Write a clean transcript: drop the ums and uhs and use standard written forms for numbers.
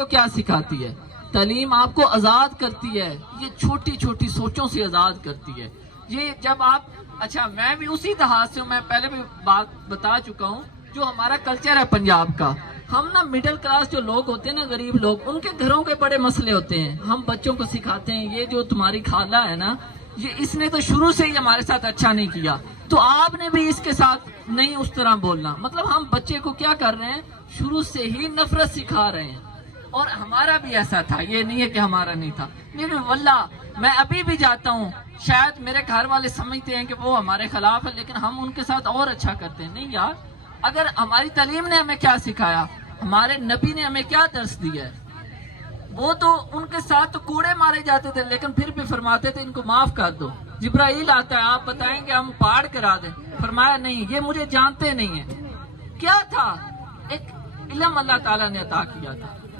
کو کیا سکھاتی ہے؟ تعلیم آپ کو آزاد کرتی ہے، یہ چھوٹی چھوٹی سوچوں سے آزاد کرتی ہے۔ یہ جب آپ اچھا میں بھی اسی دہاز سے ہوں، میں پہلے بھی بات بتا چکا ہوں، جو ہمارا کلچر ہے پنجاب کا، ہم نا مڈل کلاس جو لوگ ہوتے ہیں نا، غریب لوگ، ان کے گھروں کے بڑے مسئلے ہوتے ہیں، ہم بچوں کو سکھاتے ہیں یہ جو تمہاری خالہ ہے نا، یہ اس نے تو شروع سے ہی ہمارے ساتھ اچھا نہیں کیا، تو آپ نے بھی اس کے ساتھ نہیں اس طرح بولنا۔ مطلب ہم بچے کو کیا کر رہے ہیں، شروع سے ہی نفرت سکھا رہے ہیں۔ اور ہمارا بھی ایسا تھا، یہ نہیں ہے کہ ہمارا نہیں تھا، لیکن واللہ میں ابھی بھی جاتا ہوں، شاید میرے گھر والے سمجھتے ہیں کہ وہ ہمارے خلاف ہے، لیکن ہم ان کے ساتھ اور اچھا کرتے ہیں۔ نہیں یار، اگر ہماری تعلیم نے ہمیں کیا سکھایا، ہمارے نبی نے ہمیں کیا درس دیا ہے، وہ تو ان کے ساتھ تو کوڑے مارے جاتے تھے، لیکن پھر بھی فرماتے تھے ان کو معاف کر دو۔ جبرائیل آتا ہے، آپ بتائیں کہ ہم پہاڑ کرا دیں، فرمایا نہیں، یہ مجھے جانتے نہیں ہیں۔ کیا تھا؟ ایک علم اللہ تعالیٰ نے عطا کیا تھا۔